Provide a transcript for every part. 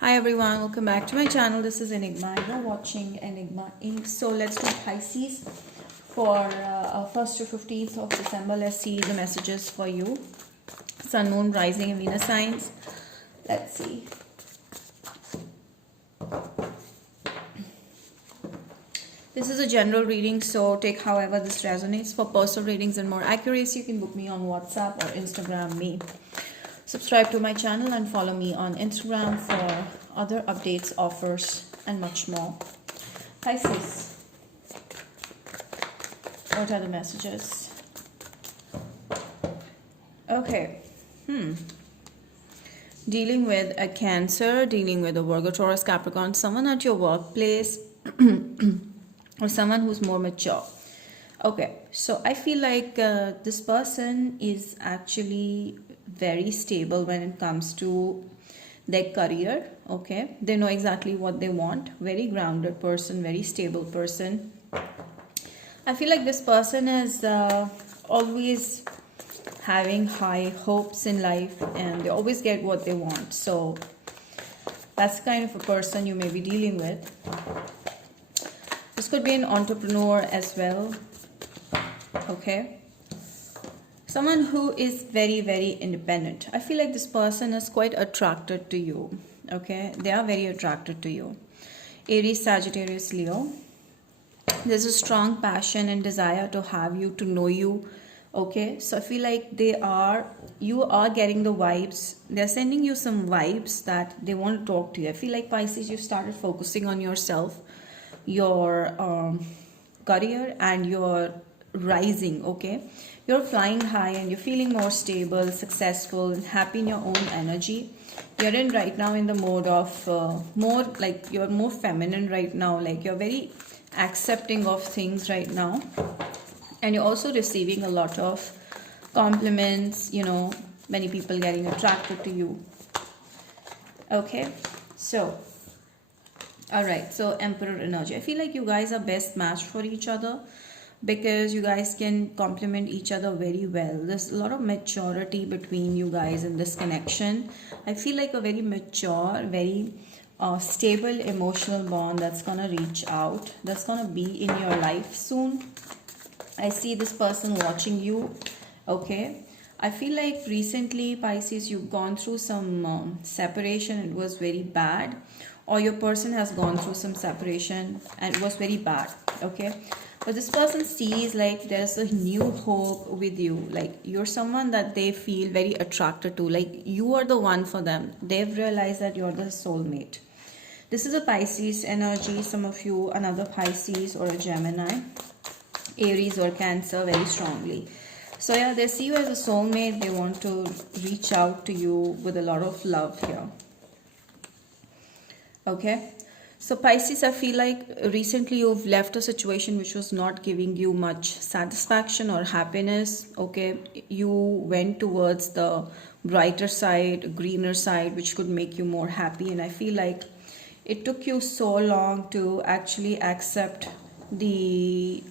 Hi everyone, welcome back to my channel. This is Enigma. You're watching Enigma Inc. So let's do Pisces for 1st to 15th of December. Let's see the messages for you. Sun, Moon, Rising, and Venus signs. Let's see. This is a general reading, so take however this resonates. For personal readings and more accuracy, you can book me on WhatsApp or Instagram me. Subscribe to my channel and follow me on Instagram for other updates, offers, and much more. Pisces, what are the messages? Okay. Dealing with a Cancer, dealing with a Virgo, Taurus, Capricorn, someone at your workplace, or someone who's more mature. Okay, so I feel like this person is actually very stable when it comes to their career. Okay, they know exactly what they want. Very grounded person, very stable person. I feel like this person is always having high hopes in life and they always get what they want. So that's the kind of a person you may be dealing with. This could be an entrepreneur as well. Okay, someone who is very, very independent. I feel like this person is quite attracted to you. Okay, they are very attracted to you. Aries, Sagittarius, Leo. There's a strong passion and desire to have you, to know you. Okay, so I feel like you are getting the vibes. They're sending you some vibes that they want to talk to you. I feel like Pisces, you've started focusing on yourself, your career, and your rising. Okay, you're flying high and you're feeling more stable, successful, and happy in your own energy. You're in right now in the mode of more like you're more feminine right now, like you're very accepting of things right now, and you're also receiving a lot of compliments, many people getting attracted to you. Okay, so all right, so Emperor energy. I feel like you guys are best matched for each other because you guys can complement each other very well. There's a lot of maturity between you guys in this connection. I feel like a very mature, very stable emotional bond that's gonna reach out, that's gonna be in your life soon. I see this person watching you. Okay, I feel like recently, Pisces, you've gone through some separation. It was very bad, or your person has gone through some separation and it was very bad. Okay, but this person sees like there's a new hope with you. Like you're someone that they feel very attracted to. Like you are the one for them. They've realized that you're the soulmate. This is a Pisces energy. Some of you, another Pisces or a Gemini, Aries or Cancer, very strongly. So yeah, they see you as a soulmate. They want to reach out to you with a lot of love here. Okay, so Pisces, I feel like recently you've left a situation which was not giving you much satisfaction or happiness. Okay, you went towards the brighter side, greener side, which could make you more happy. And I feel like it took you so long to actually accept the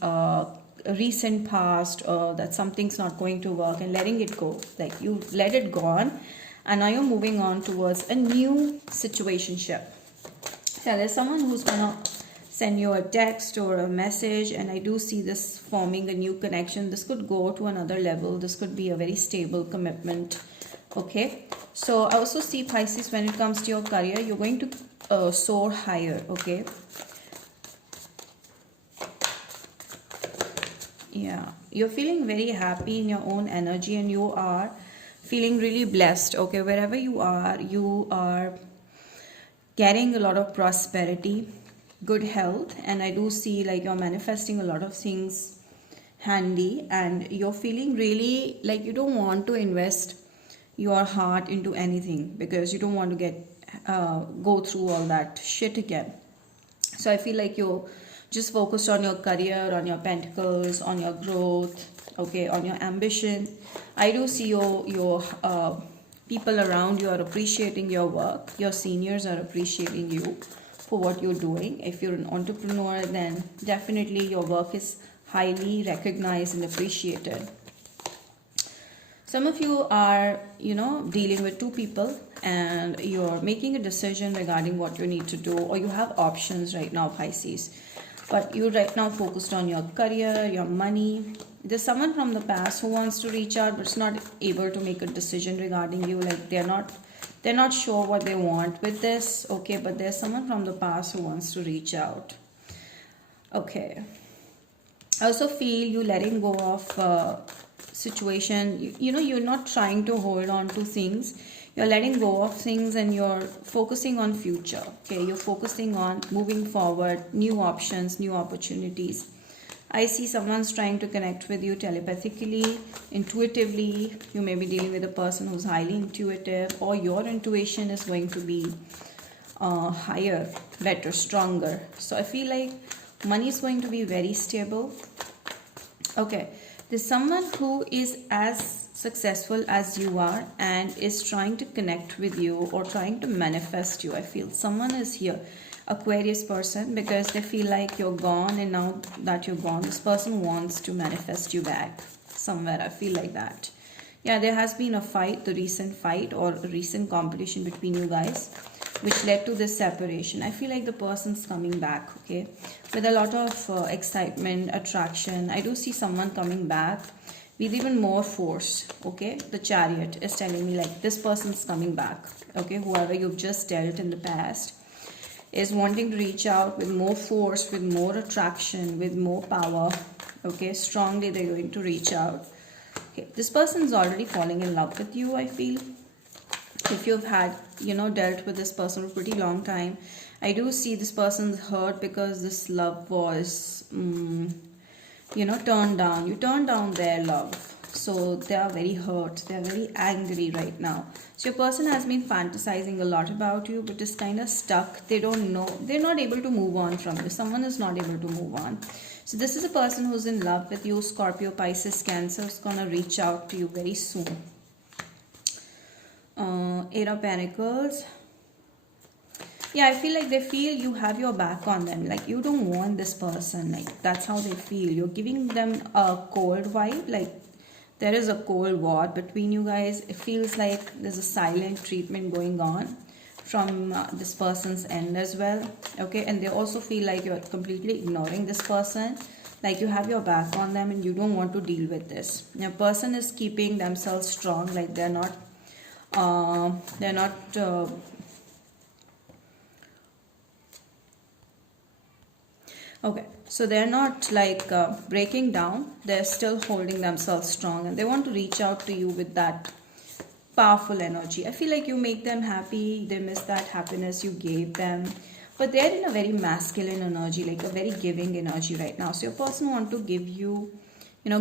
recent past, that something's not going to work, and letting it go. Like you let it go on, and now you're moving on towards a new situationship. Yeah, there's someone who's gonna send you a text or a message, and I do see this forming a new connection. This could go to another level. This could be a very stable commitment. Okay, so I also see, Pisces, when it comes to your career, you're going to soar higher. Okay, yeah, you're feeling very happy in your own energy and you are feeling really blessed. Okay, wherever you are getting a lot of prosperity, good health, and I do see like you're manifesting a lot of things handy, and you're feeling really like you don't want to invest your heart into anything because you don't want to get go through all that shit again. So I feel like you're just focused on your career, on your pentacles, on your growth, okay, on your ambition. I do see your people around you are appreciating your work. Your seniors are appreciating you for what you're doing. If you're an entrepreneur, then definitely your work is highly recognized and appreciated. Some of you are, dealing with two people and you're making a decision regarding what you need to do, or you have options right now, Pisces. But you're right now focused on your career, your money. There's someone from the past who wants to reach out but is not able to make a decision regarding you. Like they're not sure what they want with this, okay? But there's someone from the past who wants to reach out. Okay. I also feel you letting go of situation. You're not trying to hold on to things. You're letting go of things and you're focusing on future. Okay, you're focusing on moving forward, new options, new opportunities. I see someone's trying to connect with you telepathically, intuitively. You may be dealing with a person who's highly intuitive, or your intuition is going to be higher, better, stronger. So I feel like money is going to be very stable. Okay, there's someone who is as successful as you are and is trying to connect with you or trying to manifest you. I feel someone is here, Aquarius person, because they feel like you're gone, and now that you're gone, this person wants to manifest you back somewhere. I feel like that. Yeah, there has been a fight, the recent fight or a recent competition between you guys, which led to this separation. I feel like the person's coming back, okay, with a lot of excitement, attraction. I do see someone coming back with even more force, okay? The Chariot is telling me like this person's coming back, okay? Whoever you've just dealt in the past is wanting to reach out with more force, with more attraction, with more power, okay? Strongly they're going to reach out. Okay, this person is already falling in love with you, I feel. If you've had, dealt with this person for a pretty long time, I do see this person's hurt because this love was, turned down. You turned down their love. So they are very hurt. They are very angry right now. So your person has been fantasizing a lot about you, but is kind of stuck. They don't know. They're not able to move on from you. Someone is not able to move on. So this is a person who's in love with you. Scorpio, Pisces, Cancer is going to reach out to you very soon. Eight of Pentacles. Yeah, I feel like they feel you have your back on them. Like you don't want this person. Like that's how they feel. You're giving them a cold vibe. Like there is a cold war between you guys. It feels like there's a silent treatment going on from this person's end as well. Okay, and they also feel like you're completely ignoring this person. Like you have your back on them and you don't want to deal with this. Your person is keeping themselves strong. Like they're not okay, so they're not like breaking down. They're still holding themselves strong and they want to reach out to you with that powerful energy. I feel like you make them happy. They miss that happiness you gave them, but they're in a very masculine energy, like a very giving energy right now. So your person want to give you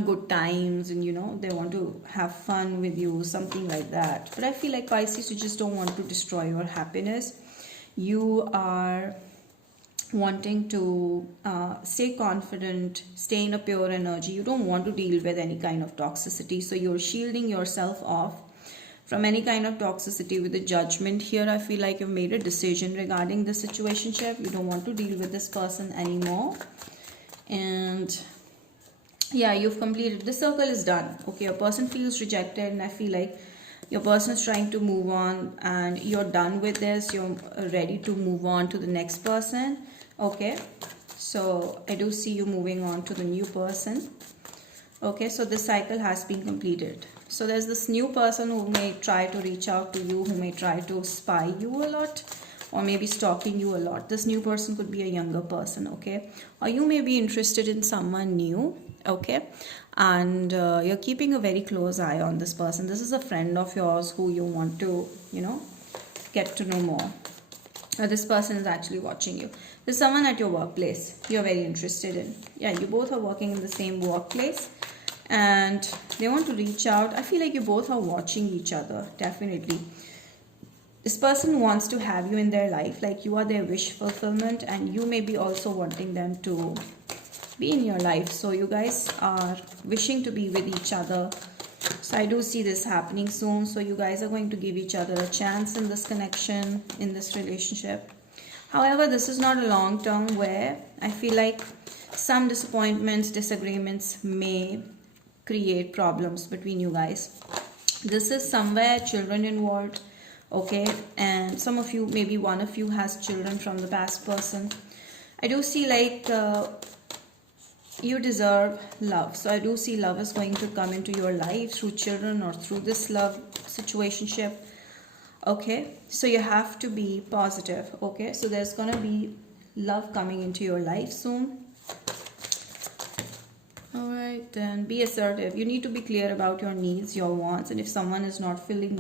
good times, and they want to have fun with you, something like that. But I feel like Pisces, you just don't want to destroy your happiness. You are wanting to stay confident, stay in a pure energy. You don't want to deal with any kind of toxicity, so you're shielding yourself off from any kind of toxicity with the Judgment here. I feel like you've made a decision regarding the situationship. You don't want to deal with this person anymore, and yeah, you've completed. The circle is done. Okay, your person feels rejected, and I feel like your person is trying to move on, and you're done with this. You're ready to move on to the next person. Okay, so I do see you moving on to the new person. Okay, so this cycle has been completed. So there's this new person who may try to reach out to you, who may try to spy you a lot, or maybe stalking you a lot. This new person could be a younger person, okay? Or you may be interested in someone new, okay? And you're keeping a very close eye on this person. This is a friend of yours who you want to, get to know more. This person is actually watching you. There's someone at your workplace you're very interested in. Yeah, you both are working in the same workplace and they want to reach out. I feel like you both are watching each other, definitely. This person wants to have you in their life, like you are their wish fulfillment, and you may be also wanting them to be in your life. So you guys are wishing to be with each other. So I do see this happening soon. So you guys are going to give each other a chance in this connection, in this relationship. However, this is not a long term, where I feel like some disappointments, disagreements may create problems between you guys. This is somewhere children involved, okay? And some of you, maybe one of you, has children from the past person. I do see like you deserve love. So I do see love is going to come into your life through children or through this love situationship. Okay, so you have to be positive. Okay, so there's gonna be love coming into your life soon. All right, then be assertive. You need to be clear about your needs, your wants, and if someone is not filling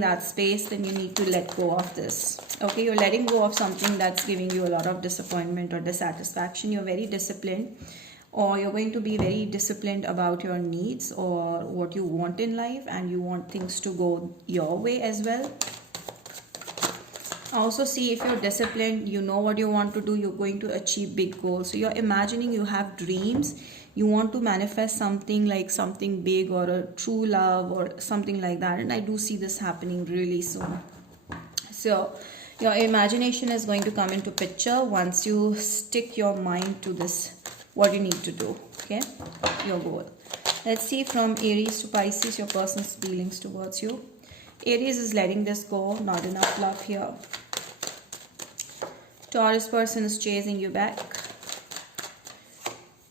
that space, then you need to let go of this. Okay, you're letting go of something that's giving you a lot of disappointment or dissatisfaction. You're very disciplined, or you're going to be very disciplined about your needs or what you want in life, and you want things to go your way as well. Also see, if you're disciplined, you know what you want to do, you're going to achieve big goals. So you're imagining, you have dreams, you want to manifest something like something big or a true love or something like that, and I do see this happening really soon. So your imagination is going to come into picture once you stick your mind to this, what you need to do. Okay, your goal. Let's see from Aries to Pisces, your person's feelings towards you. Aries is letting this go, not enough love here. Taurus person is chasing you back.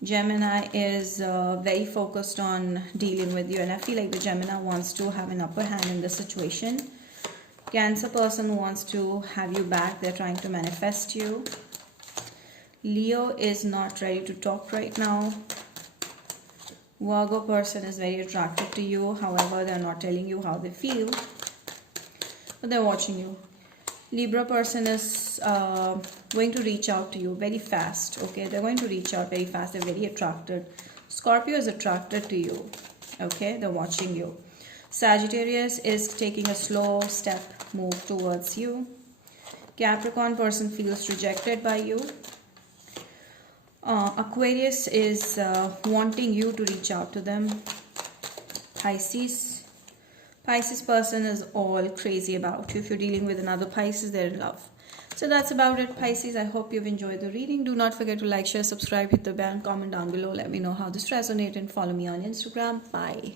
Gemini is very focused on dealing with you, and I feel like the Gemini wants to have an upper hand in the situation. Cancer person wants to have you back. They're trying to manifest you. Leo is not ready to talk right now. Virgo person is very attracted to you. However, they're not telling you how they feel, but they're watching you. Libra person is going to reach out to you very fast. Okay, they're going to reach out very fast. They're very attracted. Scorpio is attracted to you. Okay, they're watching you. Sagittarius is taking a slow step move towards you. Capricorn person feels rejected by you. Aquarius is wanting you to reach out to them. Pisces person is all crazy about you. If you're dealing with another Pisces, they're in love. So that's about it, Pisces. I hope you've enjoyed the reading. Do not forget to like, share, subscribe, hit the bell, comment down below. Let me know how this resonated, and follow me on Instagram. Bye.